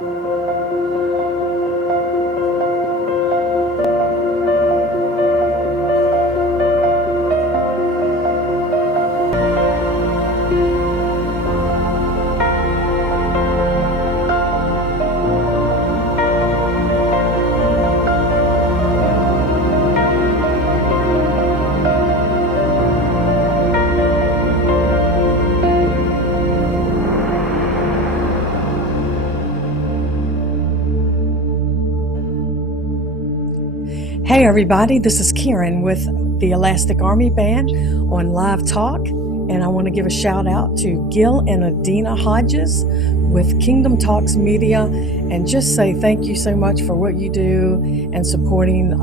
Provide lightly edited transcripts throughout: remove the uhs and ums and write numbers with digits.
Hey everybody, this is Karen with the Elastic Army Band on Live Talk, and I want to give a shout out to Gil and Adina Hodges with Kingdom Talks Media, and just say thank you so much for what you do and supporting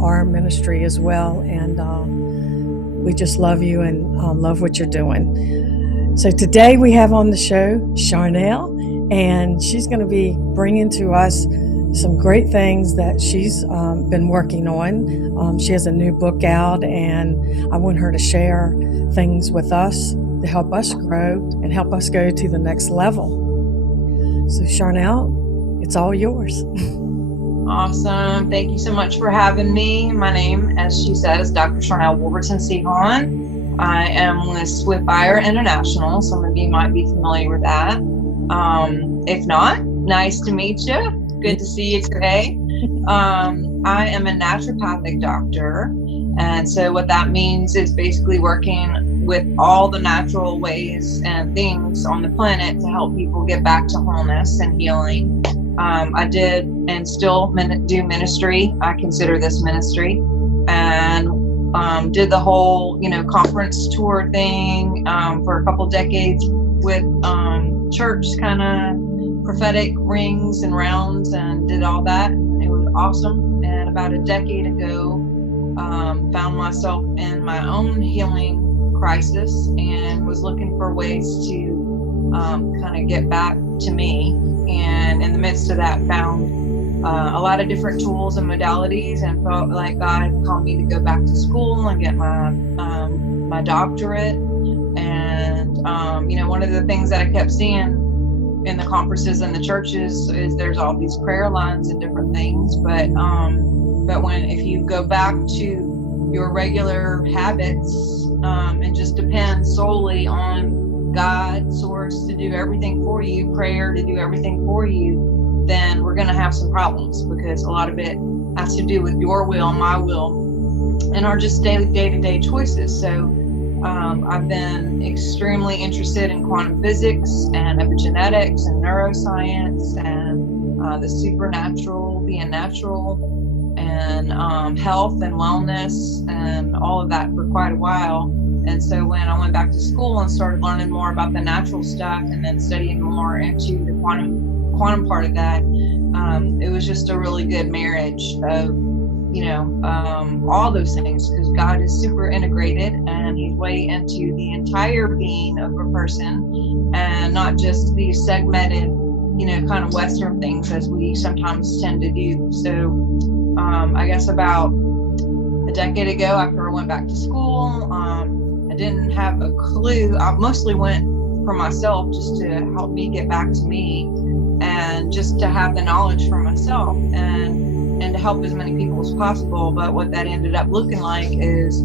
our ministry as well. And we just love you and love what you're doing. So today we have on the show Sharnael, and she's going to be bringing to us some great things that she's been working on. She has a new book out, and I want her to share things with us to help us grow and help us go to the next level. So Sharnael, it's all yours. Awesome. Thank you so much for having me. My name, as she said, is Dr. Sharnael Wolverton Sehon. I am with Swiftfire International. Some of you might be familiar with that. If not, nice to meet you. Good to see you today. I am a naturopathic doctor, and so what that means is basically working with all the natural ways and things on the planet to help people get back to wholeness and healing. I did and still do ministry. I consider this ministry, and did the whole conference tour thing for a couple decades with church kind of prophetic rings and rounds, and did all that. It was awesome. And about a decade ago, found myself in my own healing crisis and was looking for ways to kind of get back to me. And in the midst of that, found a lot of different tools and modalities, and felt like God called me to go back to school and get my doctorate. And one of the things that I kept seeing in the conferences and the churches is there's all these prayer lines and different things, but if you go back to your regular habits and just depend solely on God, source, to do everything for you, prayer to do everything for you, then we're going to have some problems, because a lot of it has to do with your will, my will, and our just daily day-to-day choices. So I've been extremely interested in quantum physics and epigenetics and neuroscience and the supernatural, the unnatural, and health and wellness and all of that for quite a while. And so when I went back to school and started learning more about the natural stuff and then studying more into the quantum part of that, it was just a really good marriage of all those things, because God is super integrated and he's way into the entire being of a person, and not just these segmented, kind of Western things as we sometimes tend to do. So I guess about a decade ago, after I went back to school, I didn't have a clue. I mostly went for myself, just to help me get back to me, and just to have the knowledge for myself and to help as many people as possible. But what that ended up looking like is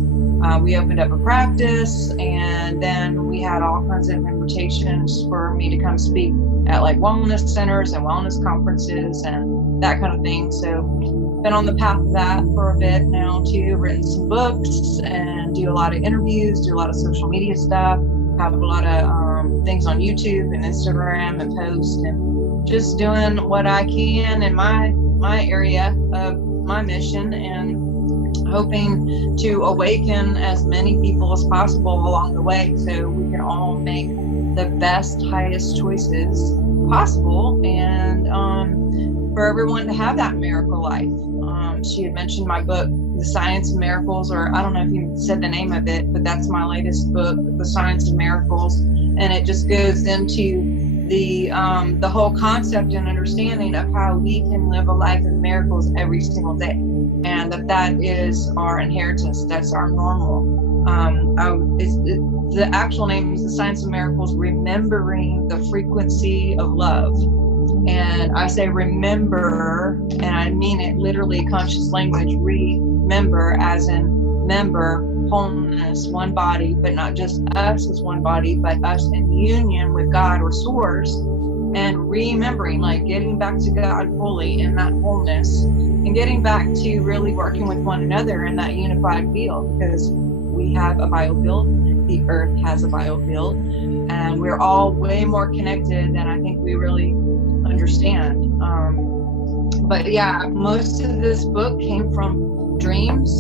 we opened up a practice, and then we had all kinds of invitations for me to come speak at like wellness centers and wellness conferences and that kind of thing. So been on the path of that for a bit now too, written some books and do a lot of interviews, do a lot of social media stuff, have a lot of things on YouTube and Instagram and post, and just doing what I can in my area of my mission, and hoping to awaken as many people as possible along the way, so we can all make the best, highest choices possible, and for everyone to have that miracle life. She had mentioned my book, The Science of Miracles, or I don't know if you said the name of it, but that's my latest book, The Science of Miracles, and it just goes into the whole concept and understanding of how we can live a life of miracles every single day, and that is our inheritance. That's our normal. The actual name is The Science of Miracles, Remembering the Frequency of Love. And I say remember, and I mean it literally, conscious language, remember as in member, wholeness, one body, but not just us as one body, but us in union with God or source, and remembering, like getting back to God fully in that wholeness, and getting back to really working with one another in that unified field, because we have a biofield, the earth has a biofield, and we're all way more connected than I think we really understand. But yeah, most of this book came from dreams,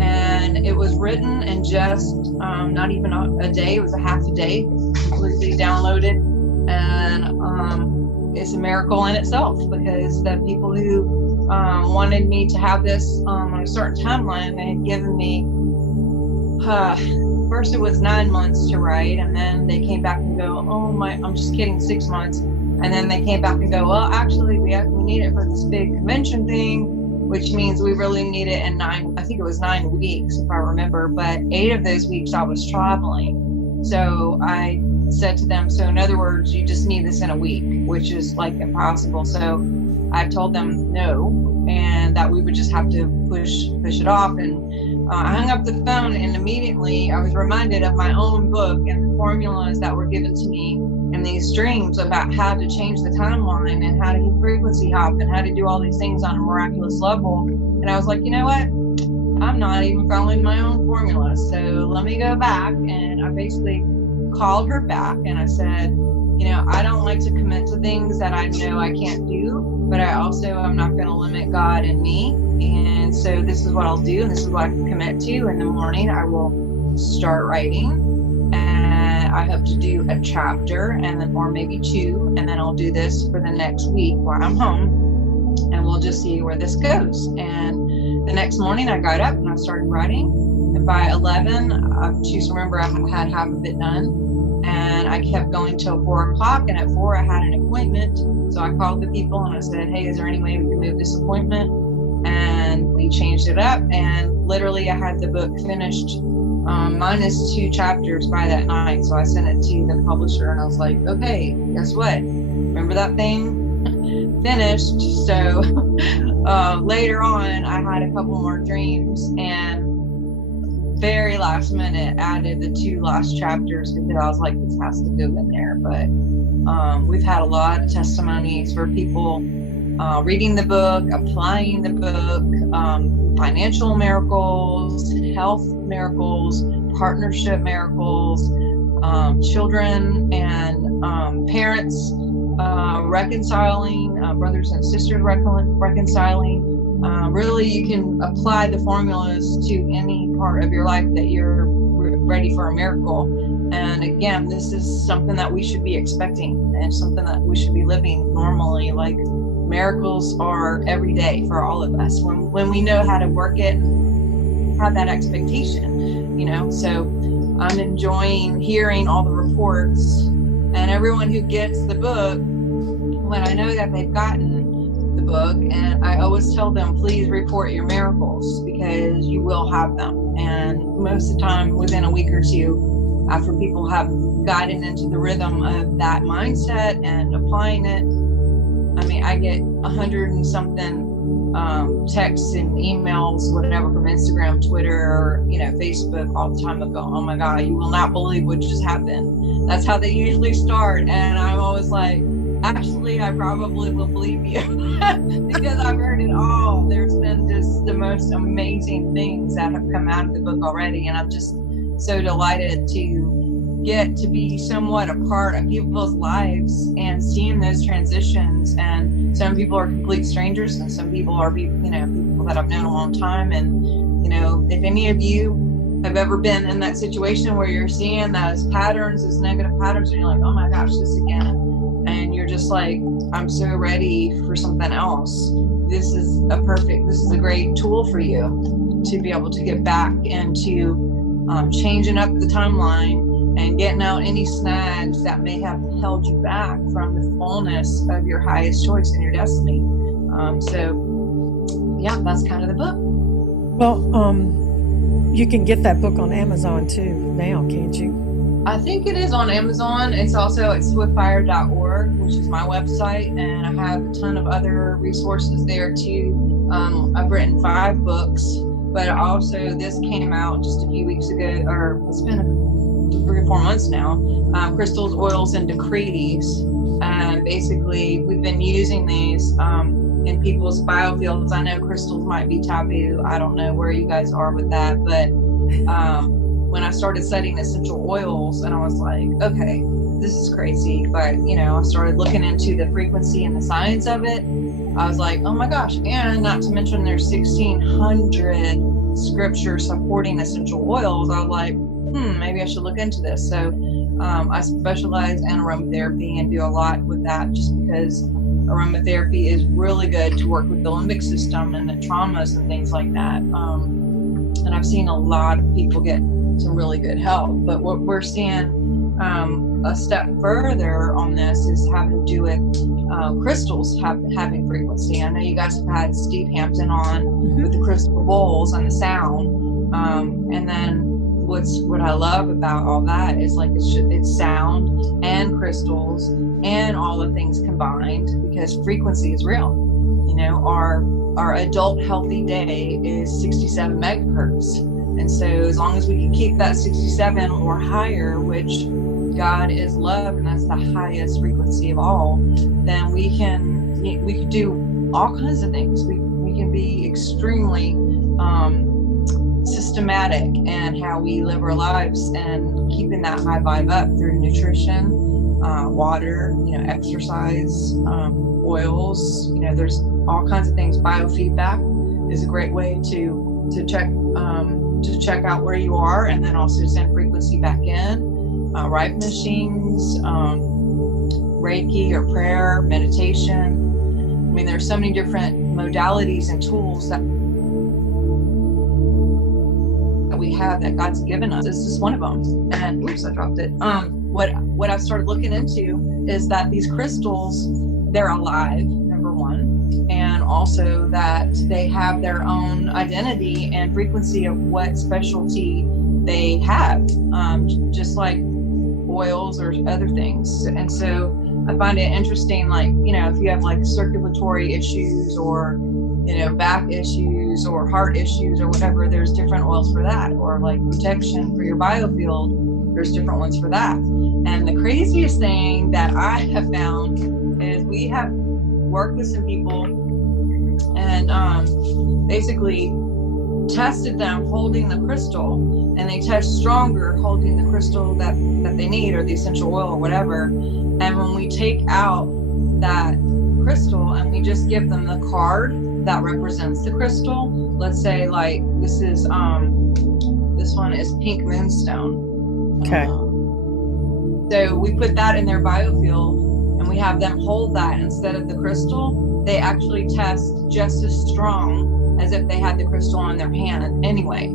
and it was written in just not even a day. It was a half a day, completely downloaded, and it's a miracle in itself, because the people who wanted me to have this on a certain timeline, they had given me first it was 9 months to write, and then they came back and go, oh my, I'm just kidding, 6 months. And then they came back and go, well, actually, we need it for this big convention thing, which means we really need it in I think it was 9 weeks, if I remember. But 8 of those weeks I was traveling. So I said to them, so in other words, you just need this in a week, which is like impossible. So I told them no, and that we would just have to push it off. And I hung up the phone, and immediately I was reminded of my own book and the formulas that were given to me in these dreams about how to change the timeline and how to hit frequency hop and how to do all these things on a miraculous level. And I was like, you know what? I'm not even following my own formula. So let me go back. And I basically called her back and I said, you know, I don't like to commit to things that I know I can't do, but I also am not going to limit God and me. And so this is what I'll do, and this is what I can commit to. In the morning, I will start writing. I hope to do a chapter, and then, or maybe 2, and then I'll do this for the next week while I'm home, and we'll just see where this goes. And the next morning I got up and I started writing, and by 11, I just remember I had half of it done, and I kept going till 4 o'clock, and at 4 I had an appointment. So I called the people and I said, hey, is there any way we can move this appointment? And we changed it up, and literally I had the book finished minus 2 chapters by that night. So I sent it to the publisher and I was like, okay, guess what? Remember that thing? Finished. So later on, I had a couple more dreams, and very last minute added the 2 last chapters because I was like, this has to go in there. But we've had a lot of testimonies for people reading the book, applying the book, financial miracles, health miracles, partnership miracles, children and parents reconciling, brothers and sisters reconciling. Really, you can apply the formulas to any part of your life that you're ready for a miracle. And again, this is something that we should be expecting and something that we should be living normally. Like, miracles are every day for all of us when we know how to work it, have that expectation, you know. So I'm enjoying hearing all the reports, and everyone who gets the book, when I know that they've gotten the book, and I always tell them, please report your miracles, because you will have them. And most of the time, within a week or 2, after people have gotten into the rhythm of that mindset and applying it, I mean, I get 100 and something texts and emails, whatever, from Instagram, Twitter, or, you know, Facebook all the time. I go, oh my God, you will not believe what just happened. That's how they usually start. And I'm always like, actually, I probably will believe you because I've heard it all. There's been just the most amazing things that have come out of the book already. And I'm just so delighted to get to be somewhat a part of people's lives and seeing those transitions. And some people are complete strangers, and some people are, you know, people that I've known a long time. And, you know, if any of you have ever been in that situation where you're seeing those patterns, those negative patterns, and you're like, oh my gosh, this again, and you're just like, I'm so ready for something else. This is a great tool for you to be able to get back into changing up the timeline and getting out any snags that may have held you back from the fullness of your highest choice and your destiny. So yeah, that's kind of the book. Well, you can get that book on Amazon too now, can't you? I think it is on Amazon. It's also at swiftfire.org, which is my website, and I have a ton of other resources there too. I've written 5 books, but also this came out just a few weeks ago, or it's been 3 or 4 months now. Crystals, Oils, and Decrees. And basically, we've been using these in people's biofields. I know crystals might be taboo. I don't know where you guys are with that, but when I started studying essential oils, and I was like, okay, this is crazy. But, I started looking into the frequency and the science of it. I was like, oh my gosh. And not to mention there's 1,600 scriptures supporting essential oils. I was like, maybe I should look into this. So I specialize in aromatherapy and do a lot with that, just because aromatherapy is really good to work with the limbic system and the traumas and things like that. And I've seen a lot of people get some really good help. But what we're seeing a step further on this is having to do with crystals having frequency. I know you guys have had Steve Hampton on with the crystal bowls and the sound. And then what I love about all that is like it's sound and crystals and all the things combined, because frequency is real. Our adult healthy day is 67 megahertz. And so as long as we can keep that 67 or higher, which God is love, and that's the highest frequency of all, then we can do all kinds of things. We can be extremely systematic in how we live our lives, and keeping that high vibe up through nutrition, water, exercise, oils. There's all kinds of things. Biofeedback is a great way to check out where you are, and then also send frequency back in. Ripe machines, Reiki or prayer, meditation. There's so many different modalities and tools that we have that God's given us. This is one of them. And oops, I dropped it. What I've started looking into is that these crystals, they're alive, number one, and also that they have their own identity and frequency of what specialty they have, just like oils or other things. And so I find it interesting, like, if you have like circulatory issues or, back issues or heart issues or whatever, there's different oils for that. Or like protection for your biofield, there's different ones for that. And the craziest thing that I have found is we have worked with some people and basically tested them holding the crystal, and they test stronger holding the crystal that they need, or the essential oil or whatever. And when we take out that crystal and we just give them the card that represents the crystal, let's say like this one is pink moonstone. Okay. So we put that in their biofield and we have them hold that instead of the crystal. They actually test just as strong as if they had the crystal on their hand anyway.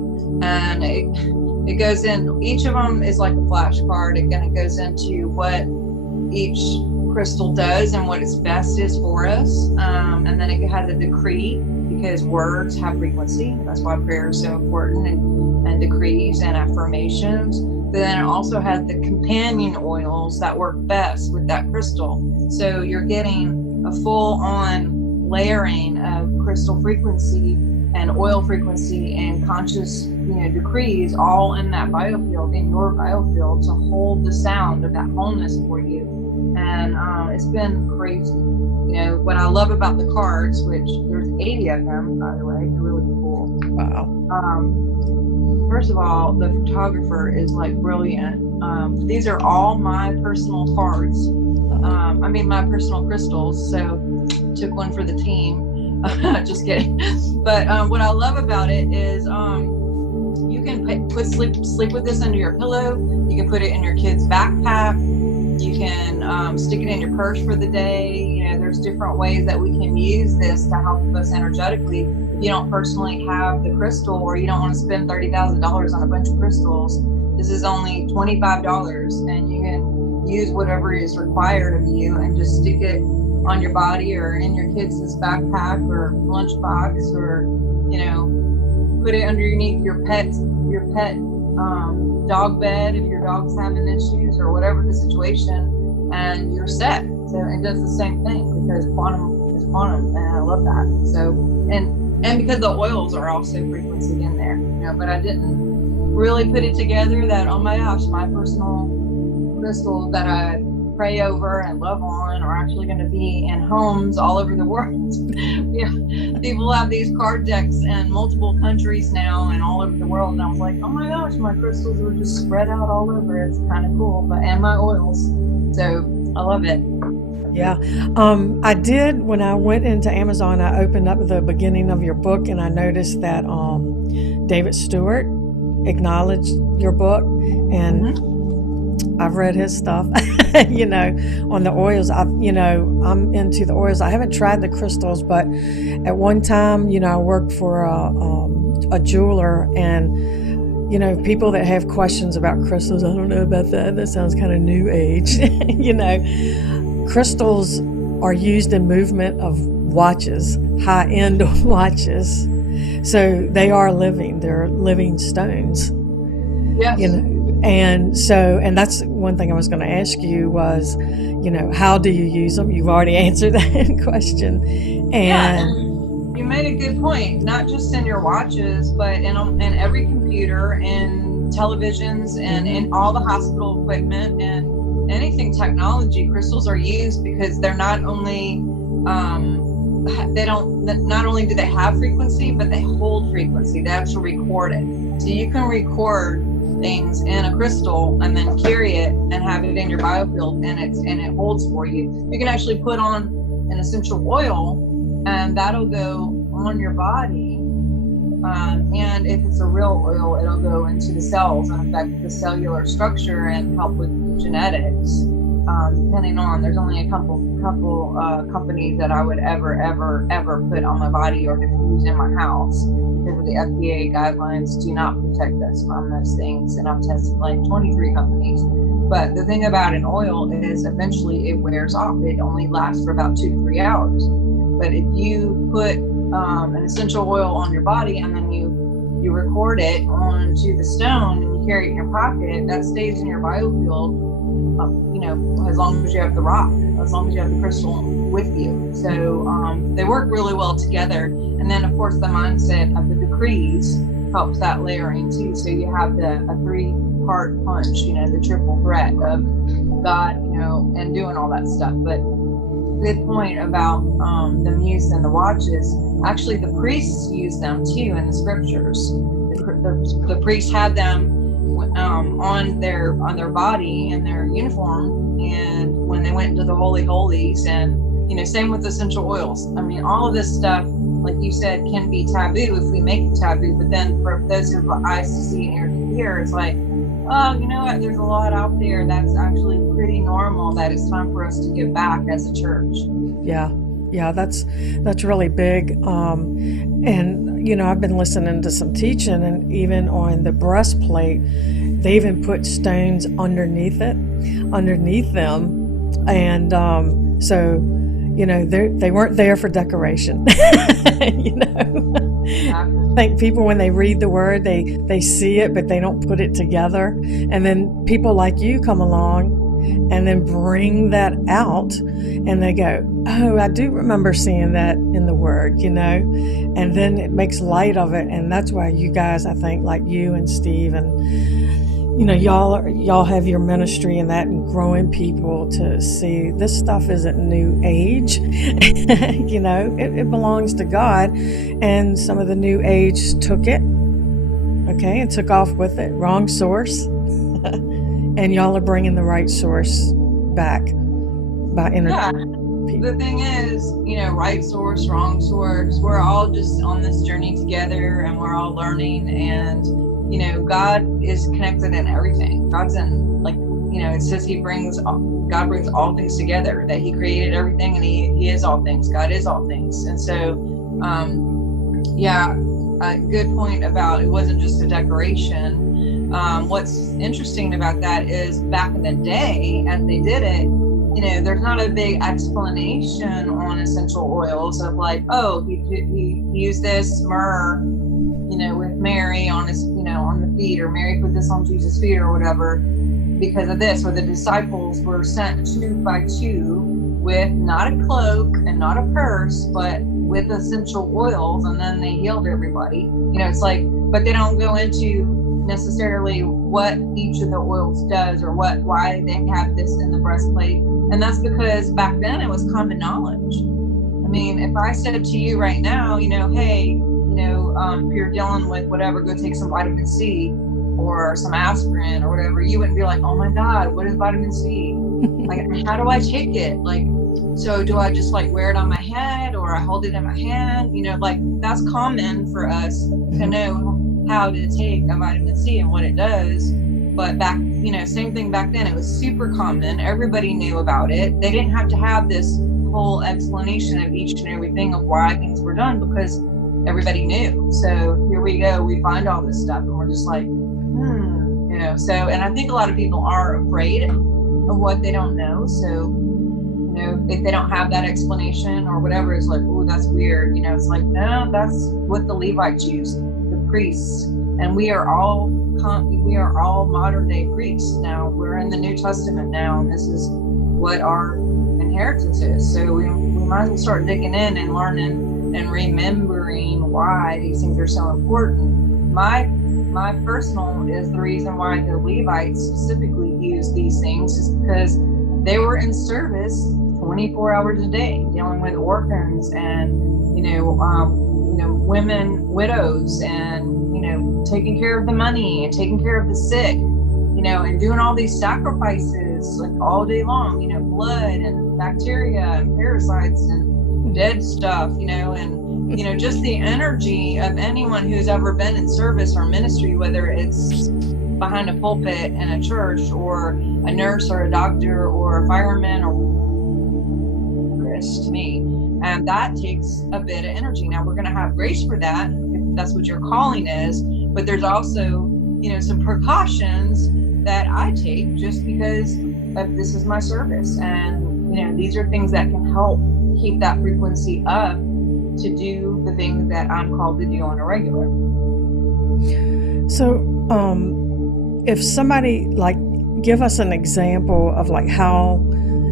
And it goes in, each of them is like a flashcard. It kind of goes into what each crystal does and what its best is for us. And then it has a decree, because words have frequency. That's why prayer is so important, and decrees and affirmations. But then it also has the companion oils that work best with that crystal. So you're getting a full-on layering of crystal frequency and oil frequency and conscious, decrees all in that biofield, in your biofield, to hold the sound of that wholeness for you. And it's been crazy. What I love about the cards, which there's 80 of them, by the way, they're really cool. Wow. First of all, the photographer is like brilliant. These are all my personal cards. My personal crystals. So took one for the team. Just kidding. But what I love about it is you can sleep with this under your pillow. You can put it in your kid's backpack. You can stick it in your purse for the day. There's different ways that we can use this to help us energetically. If you don't personally have the crystal, or you don't want to spend $30,000 on a bunch of crystals, this is only $25, and you can use whatever is required of you and just stick it on your body or in your kids' backpack or lunchbox, or put it underneath your pet dog bed if your dog's having issues or whatever the situation, and you're set. So it does the same thing because quantum is quantum, and I love that. So and because the oils are also frequency in there, but I didn't really put it together that, oh my gosh, my personal crystals that I pray over and love on are actually going to be in homes all over the world. People have these card decks in multiple countries now and all over the world, and I was like, oh my gosh, my crystals are just spread out all over. It's kind of cool, and my oils. So I love it. Yeah. I did, when I went into Amazon, I opened up the beginning of your book, and I noticed that David Stewart acknowledged your book, and I've read his stuff, on the oils. I'm into the oils. I haven't tried the crystals, but at one time, I worked for a jeweler, and people that have questions about crystals, I don't know about that. That sounds kind of new age. Crystals are used in movement of watches, high-end watches. So they are living. They're living stones. Yes. And that's one thing I was going to ask you was, how do you use them? You've already answered that question. And you made a good point. Not just in your watches, but in every computer and televisions and in all the hospital equipment and anything technology. Crystals are used because they're not only not only do they have frequency, but they hold frequency. They actually record it. So you can record things in a crystal and then carry it and have it in your biofield, and it holds for you. You can actually put on an essential oil, and that'll go on your body. And if it's a real oil, it'll go into the cells and affect the cellular structure and help with genetics. Depending on, there's only a couple companies that I would ever put on my body or diffuse in my house, because the FDA guidelines do not protect us from those things. And I've tested like 23 companies. But the thing about an oil is eventually it wears off. It only lasts for about 2 to 3 hours. But if you put an essential oil on your body and then you record it onto the stone and you carry it in your pocket, that stays in your biofield, as long as you have the rock, as long as you have the crystal with you. So they work really well together. And then, of course, the mindset of the decrees helps that layering too. So you have a 3-part punch, the triple threat of God, and doing all that stuff. But good point about the muse and the watches. Actually, the priests use them too in the scriptures. The priests had them on their body in their uniform, and when they went into the holy holies, and same with essential oils. I mean, all of this stuff, like you said, can be taboo if we make it taboo. But then for those who have eyes to see and ears to hear, it's like, oh, you know what? There's a lot out there that's actually pretty normal. That it's time for us to give back as a church. Yeah, that's really big. And I've been listening to some teaching, and even on the breastplate, they even put stones underneath them, and so they weren't there for decoration. I think people, when they read the word, they see it, but they don't put it together. And then people like you come along and then bring that out, and they go, oh, I do remember seeing that in the word, and then it makes light of it. And that's why you guys, I think, like you and Steve, and y'all have your ministry in that, and growing people to see this stuff isn't new age. It belongs to God, and some of the new age took it, and took off with it. Wrong source. And y'all are bringing the right source back by introducing people. The thing is, right source, wrong source, we're all just on this journey together, and we're all learning, and God is connected in everything. God's in, it says God brings all things together, that He created everything, and He is all things. God is all things. And so, a good point about it wasn't just a decoration. What's interesting about that is back in the day, as they did it, there's not a big explanation on essential oils of like, oh, he used this myrrh with Mary on his, on the feet, or Mary put this on Jesus' feet or whatever, because of this. Or the disciples were sent 2 by 2 with not a cloak and not a purse, but with essential oils, and then they healed everybody. It's like, but they don't go into necessarily what each of the oils does, or why they have this in the breastplate. And that's because back then it was common knowledge. I mean, if I said to you right now, hey, if you're dealing with whatever, go take some vitamin C or some aspirin or whatever, you wouldn't be like, oh my God, what is vitamin C? Like, how do I take it? Like, so do I just like wear it on my head, or I hold it in my hand? Like, that's common for us to know how to take a vitamin C and what it does. But back, same thing back then, it was super common. Everybody knew about it. They didn't have to have this whole explanation of each and everything of why things were done, because everybody knew. So here we go, we find all this stuff and we're just like, so, and I think a lot of people are afraid of what they don't know. So, if they don't have that explanation or whatever, it's like, oh, that's weird. It's like, no, that's what the Levites used, the priests. And we are all modern day priests now. We're in the New Testament now, and this is what our inheritance is. So we might as well start digging in and learning and remembering why these things are so important. My personal is the reason why the Levites specifically use these things is because they were in service 24 hours a day, dealing with orphans and women, widows, and taking care of the money and taking care of the sick, and doing all these sacrifices like all day long, blood and bacteria and parasites and dead stuff, and just the energy of anyone who's ever been in service or ministry, whether it's behind a pulpit in a church, or a nurse or a doctor or a fireman, or to me, and that takes a bit of energy. Now, we're going to have grace for that if that's what your calling is, but there's also some precautions that I take just because this is my service, and these are things that can help keep that frequency up to do the things that I'm called to do on a regular. So if somebody, like, give us an example of like how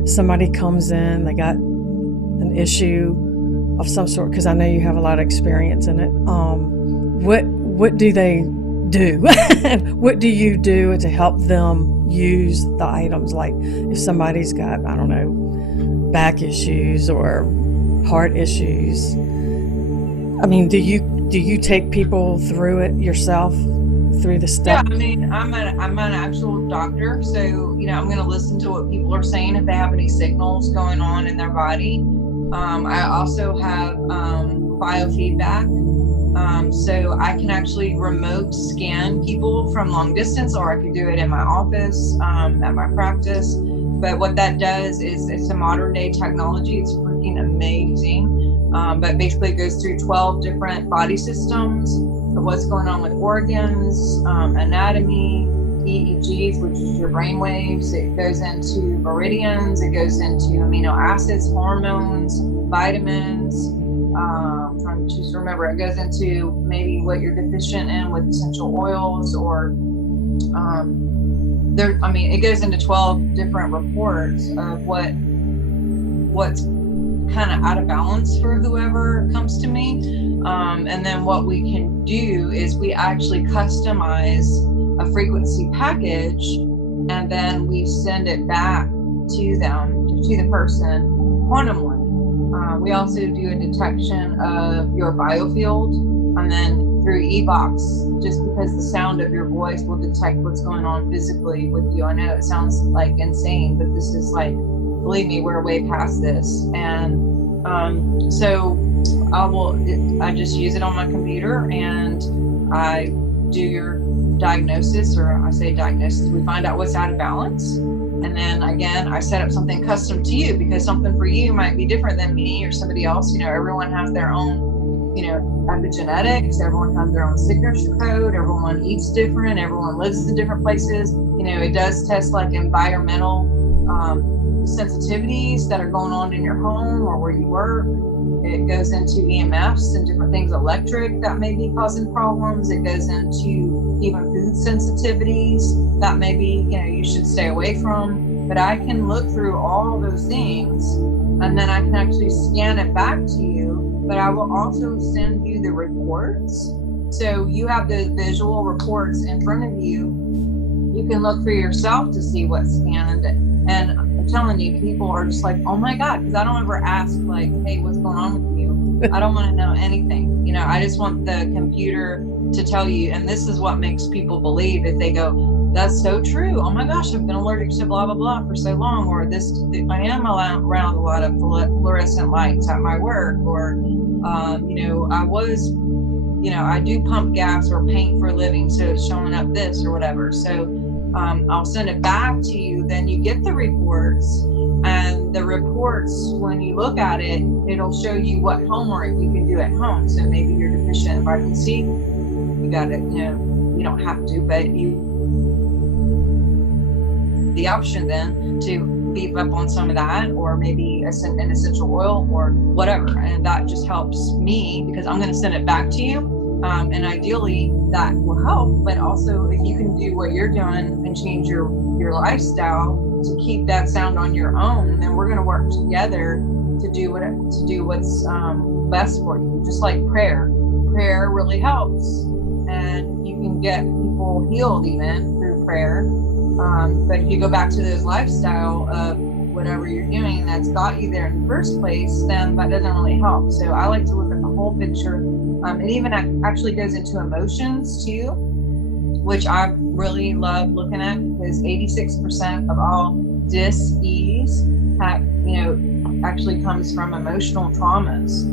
somebody comes in, they got an issue of some sort, because I know you have a lot of experience in it. What do they do? What do you do to help them use the items? Like if somebody's got, I don't know, back issues or heart issues. I mean, do you take people through it yourself, through the steps? Yeah, I mean, I'm an actual doctor, so I'm going to listen to what people are saying if they have any signals going on in their body. I also have biofeedback, so I can actually remote scan people from long distance, or I can do it in my office, at my practice. But what that does is, it's a modern day technology. It's freaking amazing. But basically it goes through 12 different body systems of what's going on with organs, anatomy, EEGs, which is your brain waves. It goes into meridians. It goes into amino acids, hormones, vitamins. I'm trying to just remember. It goes into maybe what you're deficient in with essential oils, or it goes into 12 different reports of what's kind of out of balance for whoever comes to me. And then what we can do is we actually customize a frequency package, and then we send it back to them, to the person, quantumly. We also do a detection of your biofield, and then through e-box, just because the sound of your voice will detect what's going on physically with you. I know it sounds like insane, but this is like, believe me, we're way past this. And so I just use it on my computer, and I do your diagnosis, or I say diagnosis, we find out what's out of balance. And then again, I set up something custom to you, because something for you might be different than me or somebody else. Everyone has their own, epigenetics, everyone has their own signature code, everyone eats different, everyone lives in different places. It does test like environmental sensitivities that are going on in your home or where you work. It goes into EMFs and different things, electric, that may be causing problems. It goes into even food sensitivities that maybe, you should stay away from. But I can look through all those things, and then I can actually scan it back to you. But I will also send you the reports. So you have the visual reports in front of you. You can look for yourself to see what's scanned. And I'm telling you, people are just like, oh my God, because I don't ever ask like, hey, what's going on with you? I don't want to know anything. I just want the computer to tell you. And this is what makes people believe if they go, that's so true. Oh my gosh, I've been allergic to blah, blah, blah for so long. Or I am around a lot of fluorescent lights at my work. Or, I do pump gas or paint for a living, so it's showing up this or whatever. So I'll send it back to you. Then you get the reports, and the reports, when you look at it, it'll show you what homework you can do at home. So maybe you're deficient in vitamin C. You got it. You don't have to, but the option then to beef up on some of that, or maybe an essential oil or whatever. And that just helps me because I'm going to send it back to you. And ideally that will help, but also if you can do what you're doing and change your lifestyle to keep that sound on your own, then we're going to work together to do what's best for you. Just like prayer really helps, and you can get people healed even through prayer. But if you go back to those lifestyle of whatever you're doing that's got you there in the first place, then that doesn't really help. So I like to look at the whole picture. It even actually goes into emotions too, which I really love looking at, because 86% of all dis-ease actually comes from emotional traumas.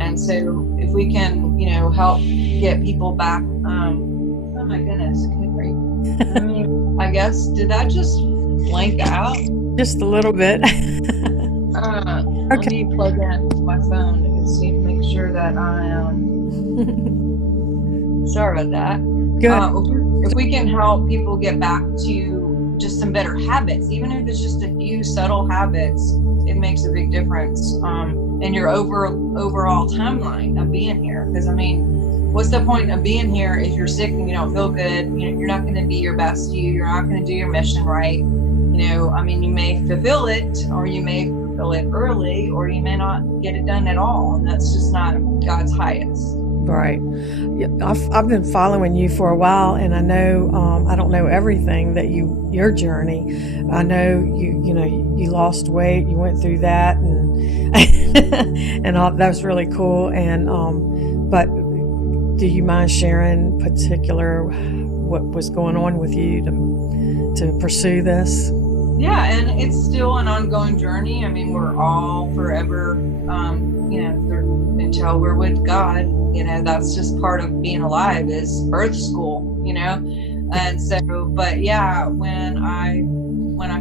And so if we can, help get people back, oh my goodness, I guess, did that just blank out? Just a little bit. Okay. Let me plug in my phone to make sure that I am. Sorry about that. Good. If we can help people get back to just some better habits, even if it's just a few subtle habits, it makes a big difference in your overall timeline of being here. Because what's the point of being here if you're sick and you don't feel good? You're not going to be your best you. You're not going to do your mission right. You may fulfill it, or you may fulfill it early, or you may not get it done at all. And that's just not God's highest. Right. I've been following you for a while, and I know I don't know everything that your journey. I know you lost weight, you went through that, and and all, that was really cool. And but do you mind sharing particular what was going on with you to pursue this? Yeah, and it's still an ongoing journey. We're all forever, until we're with God. That's just part of being alive, is earth school, And so, but yeah, when I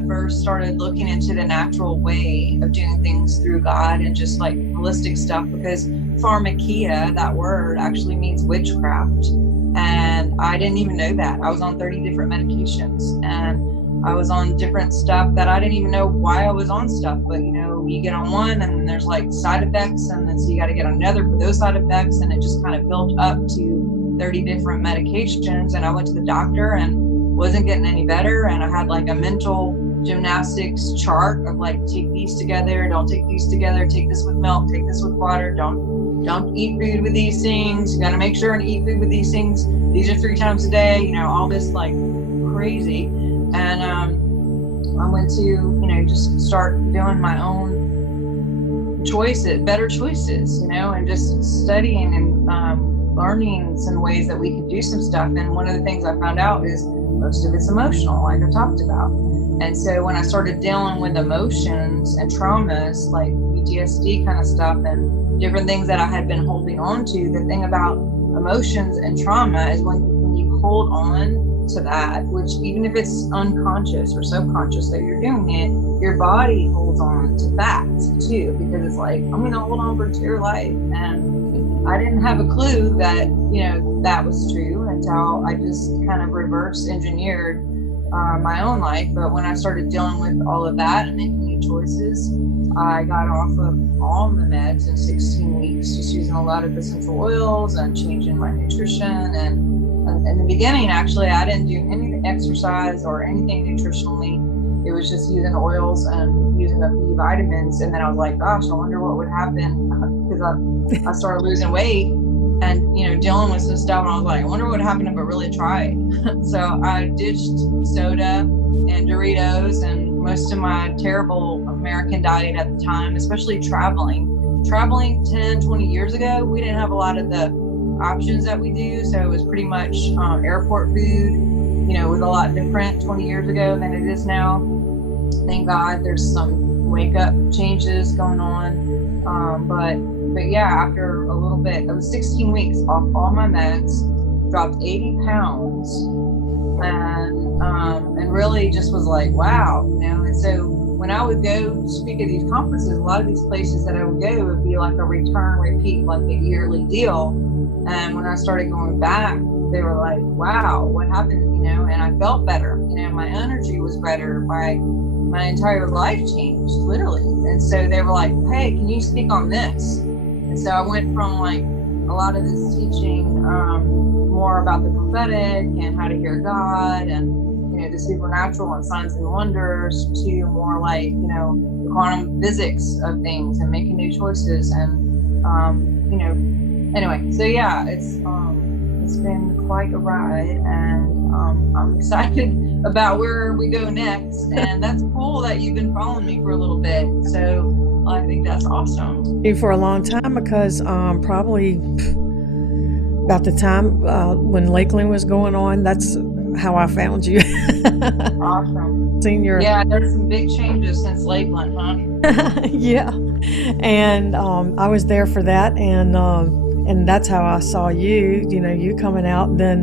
first started looking into the natural way of doing things through God and just like holistic stuff, because pharmakia, that word actually means witchcraft. And I didn't even know that. I was on 30 different medications, and I was on different stuff that I didn't even know why I was on stuff. But you get on one and then there's like side effects, and then so you got to get on another for those side effects, and it just kind of built up to 30 different medications. And I went to the doctor and wasn't getting any better, and I had like a mental gymnastics chart of like, take these together, don't take these together, take this with milk, take this with water, don't eat food with these things, you got to make sure and eat food with these things, these are 3 times a day, all this like crazy. And I went to just start doing my own better choices, and just studying and learning some ways that we could do some stuff. And one of the things I found out is most of it's emotional, like I talked about. And so when I started dealing with emotions and traumas, like PTSD kind of stuff and different things that I had been holding on to, the thing about emotions and trauma is when you hold on to that, which even if it's unconscious or subconscious that you're doing it, your body holds on to that too, because it's like, I'm going to hold on for dear life. And I didn't have a clue that, that was true until I just kind of reverse engineered my own life. But when I started dealing with all of that and making new choices, I got off of all the meds in 16 weeks, just using a lot of essential oils and changing my nutrition. And in the beginning, actually, I didn't do any exercise or anything nutritionally. It was just using oils and using a few vitamins. And then I was like, gosh, I wonder what would happen, because I started losing weight and, dealing with some stuff. And I was like, I wonder what would happen if I really tried. So I ditched soda and Doritos and most of my terrible American diet at the time, especially traveling 10, 20 years ago. We didn't have a lot of the options that we do. So it was pretty much airport food, was a lot different 20 years ago than it is now. Thank God there's some wake up changes going on. But yeah, after a little bit, it was 16 weeks off all my meds, dropped 80 pounds, and really just was like, wow, And so when I would go speak at these conferences, a lot of these places that I would go would be like a return, repeat, like a yearly deal. And when I started going back, they were like, wow, what happened? And I felt better. My energy was better. My entire life changed, literally. And so they were like, hey, can you speak on this? And so I went from like a lot of this teaching more about the prophetic and how to hear God and the supernatural and signs and wonders to more like the quantum physics of things and making new choices and anyway. So yeah, it's been quite a ride, and I'm excited about where we go next. And that's cool that you've been following me for a little bit. So I think that's awesome. For a long time, because probably about the time when Lakeland was going on, that's how I found you. Awesome. Senior. Yeah, there's some big changes since Lakeland, huh? Yeah. And I was there for that, and that's how I saw you, you coming out. And then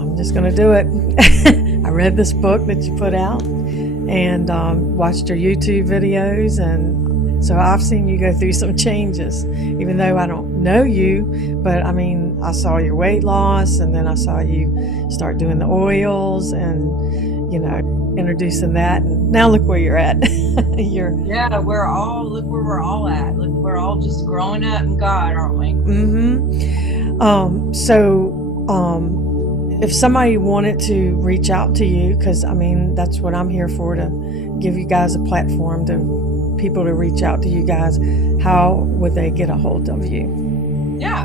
I'm just going to do it. I read this book that you put out and watched your YouTube videos. And so I've seen you go through some changes, even though I don't know you. But I mean, I saw your weight loss, and then I saw you start doing the oils and, introducing that. And now look where you're at. Yeah, look where we're all at. Look, we're all just growing up in God, aren't we? Mm-hmm. So if somebody wanted to reach out to you, because I mean, that's what I'm here for, to give you guys a platform, to people to reach out to you guys, how would they get a hold of you? Yeah,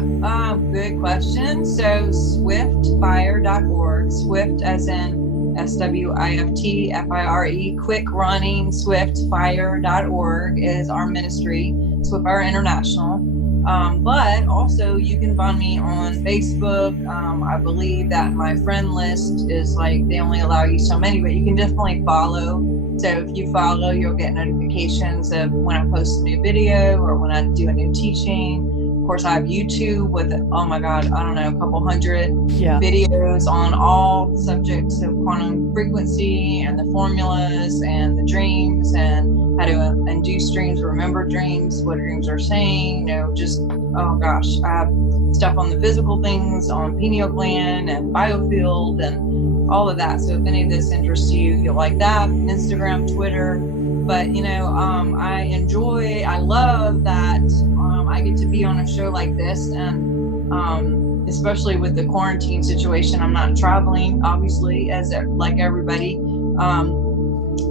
good question. So swiftfire.org, Swift as in SWIFTFIRE, quick running, swiftfire.org is our ministry, Swiftfire International. But also you can find me on Facebook. I believe that my friend list is like, they only allow you so many, but you can definitely follow. So if you follow, you'll get notifications of when I post a new video or when I do a new teaching. Of course, I have YouTube with, oh my God, I don't know, a couple hundred videos on all subjects of quantum frequency and the formulas and the dreams and how to induce dreams, remember dreams, what dreams are saying, just, oh gosh, I have stuff on the physical things, on pineal gland and biofield and all of that. So if any of this interests you, you'll like that. Instagram, Twitter. But, I love that I get to be on a show like this. And especially with the quarantine situation, I'm not traveling, obviously, as like everybody.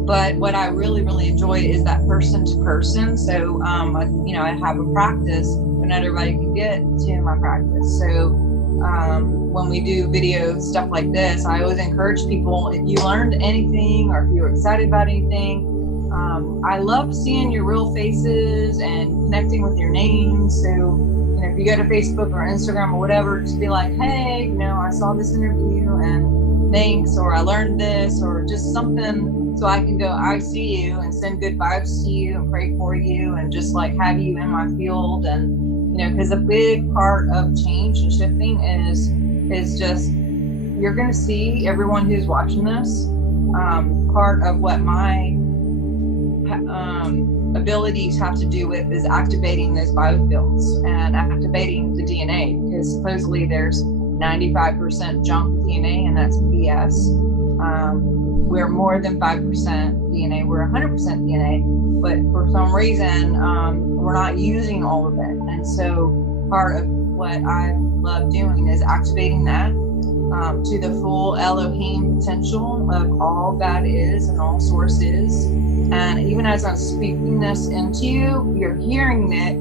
But what I really, really enjoy is that person to person. So, I have a practice, but not everybody can get to my practice. So when we do video stuff like this, I always encourage people, if you learned anything or if you were excited about anything, I love seeing your real faces and connecting with your names. So, if you go to Facebook or Instagram or whatever, just be like, hey, I saw this interview and thanks, or I learned this, or just something, so I can go, I see you, and send good vibes to you and pray for you and just like have you in my field. And, because a big part of change and shifting is just, you're going to see everyone who's watching this, part of what my abilities have to do with is activating those biofields and activating the DNA, because supposedly there's 95% junk DNA, and that's BS. we're more than 5% DNA, we're 100% DNA, but for some reason, we're not using all of it. And so part of what I love doing is activating that to the full Elohim potential of all that is and all source is. And even as I'm speaking this into you, you're hearing it,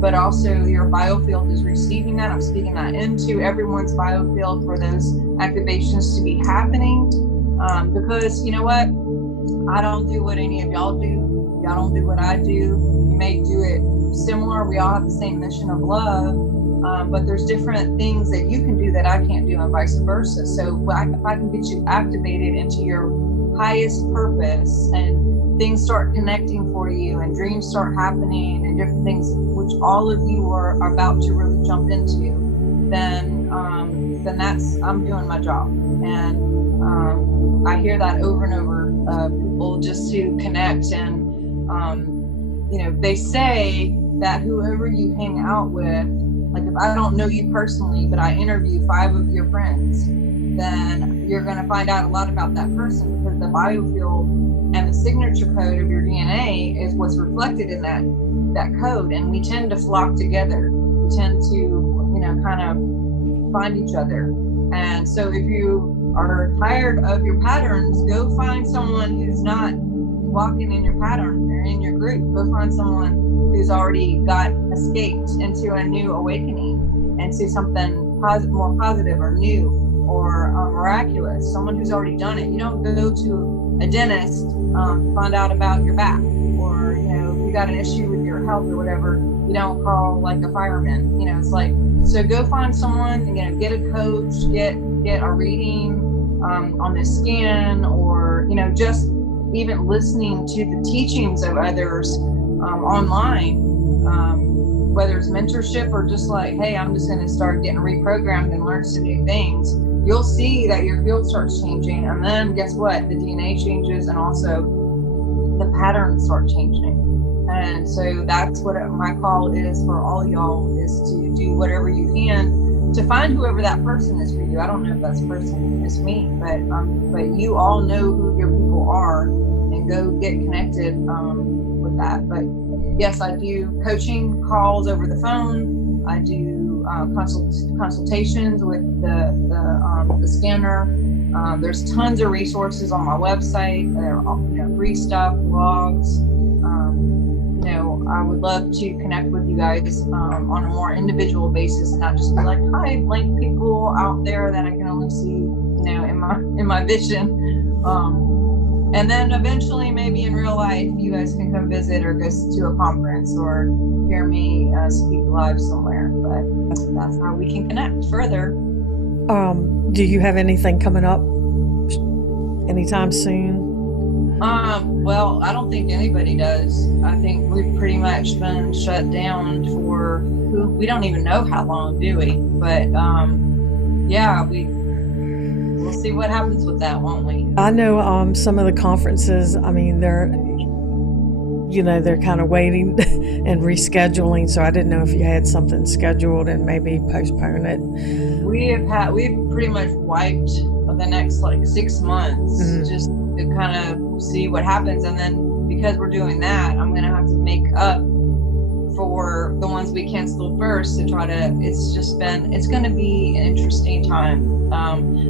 but also your biofield is receiving that. I'm speaking that into everyone's biofield for those activations to be happening. Because you know what? I don't do what any of y'all do. Y'all don't do what I do. You may do it similar. We all have the same mission of love. But there's different things that you can do that I can't do and vice versa. So if I can get you activated into your highest purpose and things start connecting for you and dreams start happening and different things, which all of you are about to really jump into, then that's, I'm doing my job. And I hear that over and over, people just to connect. And, they say that whoever you hang out with, like if I don't know you personally, but I interview 5 of your friends, then you're going to find out a lot about that person, because the biofield and the signature code of your DNA is what's reflected in that code. And we tend to flock together. We tend to, kind of find each other. And so if you are tired of your patterns, go find someone who's not walking in your pattern or in your group. Go find someone who's already escaped into a new awakening and to something more positive or new or miraculous. Someone who's already done it. You don't go to a dentist to find out about your back, or if you got an issue with your health or whatever. You don't call like a fireman. It's like, so go find someone. Get a coach. Get a reading on the skin, or just even listening to the teachings of others online, whether it's mentorship or just like, hey, I'm just going to start getting reprogrammed and learn some new things. You'll see that your field starts changing, and then guess what? The DNA changes, and also the patterns start changing. And so that's what my call is for all y'all, is to do whatever you can to find whoever that person is for you. I don't know if that person is me, but you all know who your people are, and go get connected with that. But yes, I do coaching calls over the phone. I do consultations with the scanner. There's tons of resources on my website. There are free stuff, blogs. I would love to connect with you guys on a more individual basis, and not just be like, hi, blank people out there that I can only see, in my vision. And then eventually, maybe in real life, you guys can come visit or go to a conference or hear me speak live somewhere. But that's how we can connect further. Do you have anything coming up anytime soon? Well, I don't think anybody does. I think we've pretty much been shut down for, we don't even know how long, do we? But yeah, we'll see what happens with that, won't we? I know some of the conferences, they're kind of waiting and rescheduling. So I didn't know if you had something scheduled and maybe postpone it. We've pretty much wiped the next 6 months, just to kind of see what happens. And then because we're doing that, I'm going to have to make up for the ones we canceled first to try to, it's going to be an interesting time.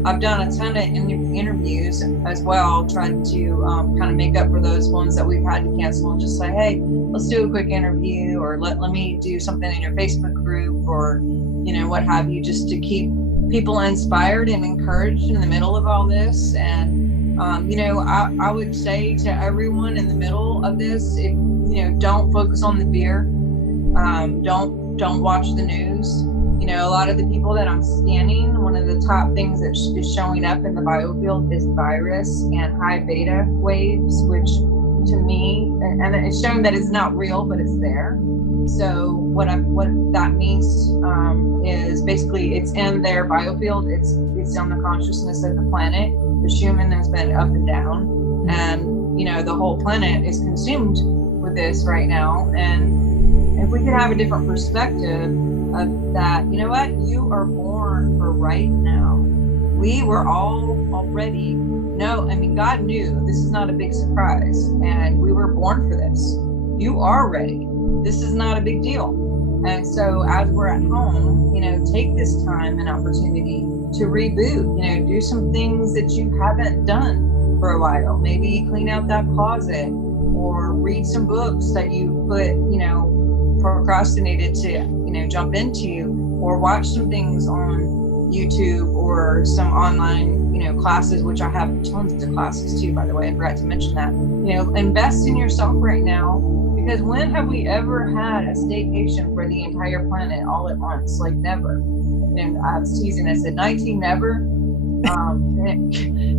I've done a ton of interviews as well, trying to kind of make up for those ones that we've had to cancel, and just say, hey, let's do a quick interview, or let me do something in your Facebook group, or what have you, just to keep people inspired and encouraged in the middle of all this. And I would say to everyone in the middle of this, don't focus on the fear. Don't watch the news. A lot of the people that I'm scanning, one of the top things that is showing up in the biofield is virus and high beta waves, which to me, and it's showing that it's not real, but it's there. So what that means is basically it's in their biofield. It's on the consciousness of the planet. The human has been up and down, and the whole planet is consumed with this right now. And if we could have a different perspective of that, you know what? You are born for right now. We were all already no, I mean, God knew this is not a big surprise, and we were born for this. You are ready. This is not a big deal. And so as we're at home, take this time and opportunity to reboot, do some things that you haven't done for a while. Maybe clean out that closet, or read some books that you procrastinated to, jump into, or watch some things on YouTube or some online, classes, which I have tons of classes too, by the way. I forgot to mention that. Invest in yourself right now, because when have we ever had a staycation for the entire planet all at once? Like, never. And I was teasing, I said 19 never.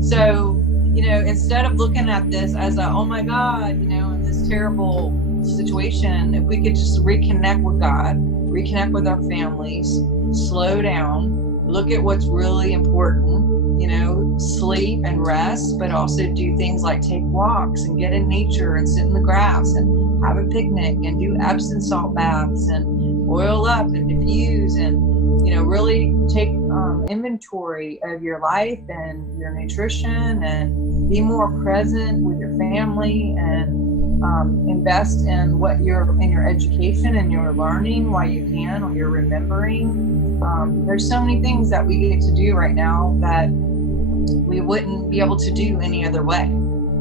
So, instead of looking at this as oh my God, in this terrible situation, if we could just reconnect with God, reconnect with our families, slow down, look at what's really important, sleep and rest, but also do things like take walks and get in nature and sit in the grass and have a picnic and do Epsom salt baths and oil up and diffuse and, really take inventory of your life and your nutrition and be more present with your family and invest in your education and your learning while you can, or you're remembering. There's so many things that we get to do right now that we wouldn't be able to do any other way.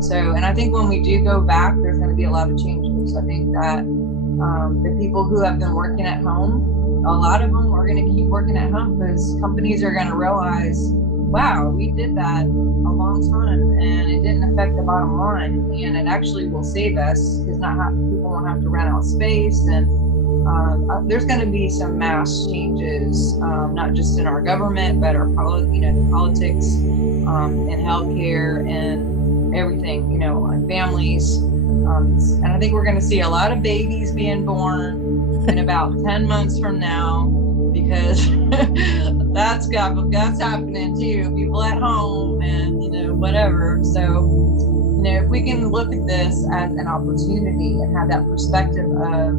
So, and I think when we do go back, there's going to be a lot of changes. I think that the people who have been working at home, a lot of them are going to keep working at home, because companies are going to realize, wow, we did that a long time and it didn't affect the bottom line, and it actually will save us, because people won't have to rent out space. And there's going to be some mass changes, not just in our government, but our the politics, and healthcare and everything, on families. And I think we're going to see a lot of babies being born in about 10 months from now, because that's happening too. People at home and, whatever. So, if we can look at this as an opportunity and have that perspective of,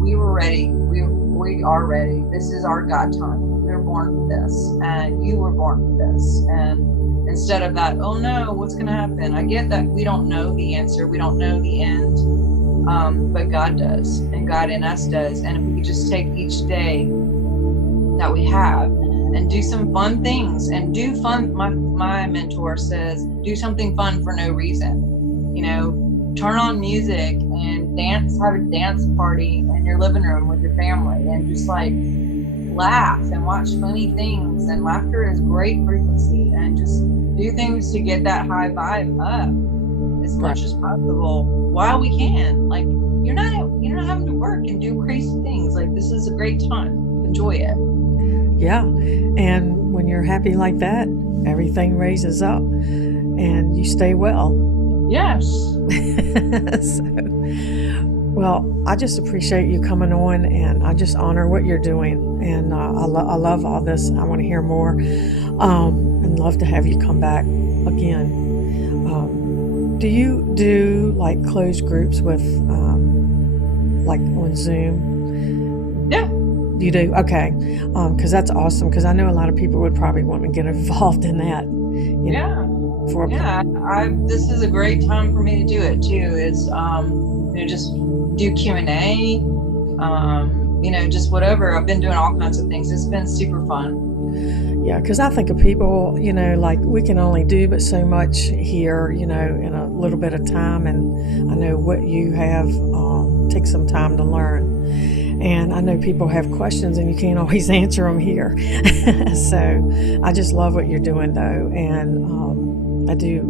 we were ready. We are ready. This is our God time. We were born for this, and you were born for this. And instead of that, oh no, what's going to happen? I get that we don't know the answer. We don't know the end. But God does, and God in us does. And if we could just take each day that we have and do some fun things and do fun. My mentor says, do something fun for no reason. Turn on music and dance, have a dance party in your living room with your family, and just like laugh and watch funny things. And laughter is great frequency, and just do things to get that high vibe up as much as possible while we can. Like, you're not having to work and do crazy things. Like, this is a great time. Enjoy it. Yeah. And when you're happy like that, everything raises up and you stay well. Yes. Well, I just appreciate you coming on, and I just honor what you're doing. And I love all this. I want to hear more, and love to have you come back again. Do you do like closed groups with, like on Zoom? Yeah. You do? Okay. Because that's awesome, because I know a lot of people would probably want to get involved in that. This is a great time for me to do it too. Is just do Q&A, just whatever. I've been doing all kinds of things. It's been super fun. Yeah, because I think of people, like we can only do but so much here, in a little bit of time. And I know what you have takes some time to learn. And I know people have questions and you can't always answer them here. So I just love what you're doing, though. And I do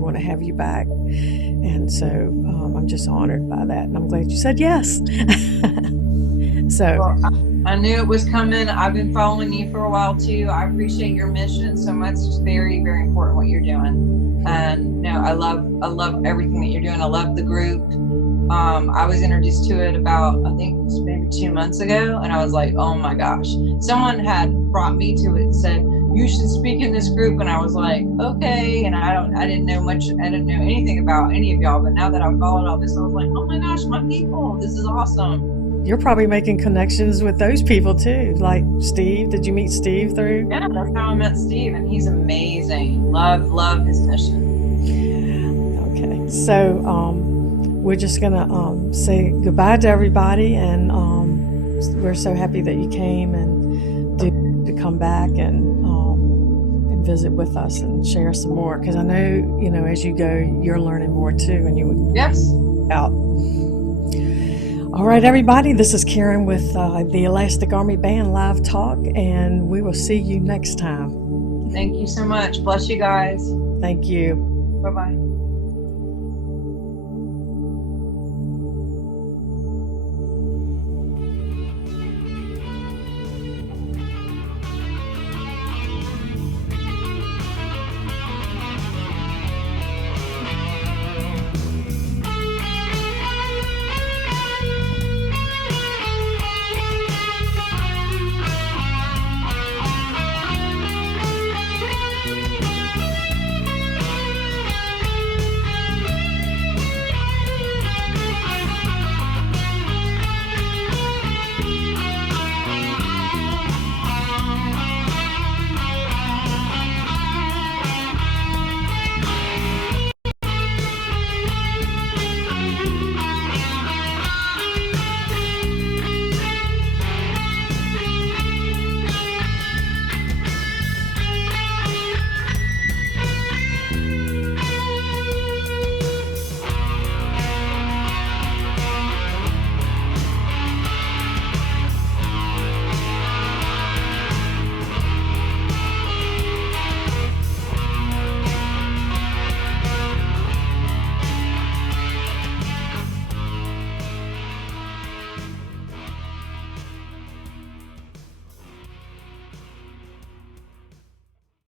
want to have you back. And so I'm just honored by that. And I'm glad you said yes. Well, I knew it was coming. I've been following you for a while too. I appreciate your mission so much. It's very, very important what you're doing. And I love everything that you're doing. I love the group. I was introduced to it about, I think maybe 2 months ago, and I was like, oh my gosh. Someone had brought me to it and said, you should speak in this group, and I was like, okay. And I didn't know anything about any of y'all, but now that I've followed all this, I was like, oh my gosh, my people, this is awesome. you're probably making connections with those people too. Like Steve, did you meet Steve through? Yeah, that's how I met Steve, and he's amazing. Love his mission. Okay, so we're just gonna say goodbye to everybody, and we're so happy that you came and to come back and visit with us and share some more, because I know, you know, as you go, you're learning more too, and you would Yes. out. All right, everybody, this is Karen with the Elastic Army Band Live Talk, and we will see you next time. Thank you so much. Bless you guys. Thank you. Bye-bye.